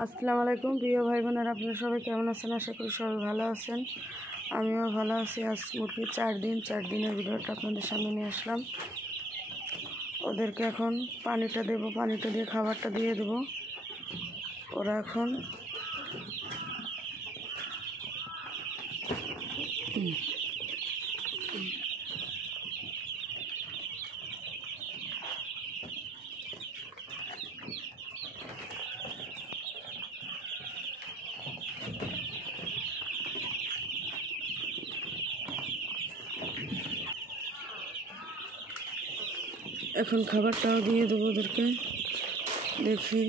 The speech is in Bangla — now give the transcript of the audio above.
আসসালামু আলাইকুম প্রিয় ভাই বোনেরা, আপনারা সবাই কেমন আছেন? আশা করি সবাই ভালো আছেন। আমিও ভালো আছি। আজ মুরগির 4 দিনের ভিডিওটা আপনাদের সামনে নিয়ে আসলাম। ওদেরকে এখন পানিটা দেবো, পানিটা দিয়ে খাবারটা দিয়ে দেবো। ওরা এখন খাবারটাও দিয়ে দেবো ওদেরকে। দেখি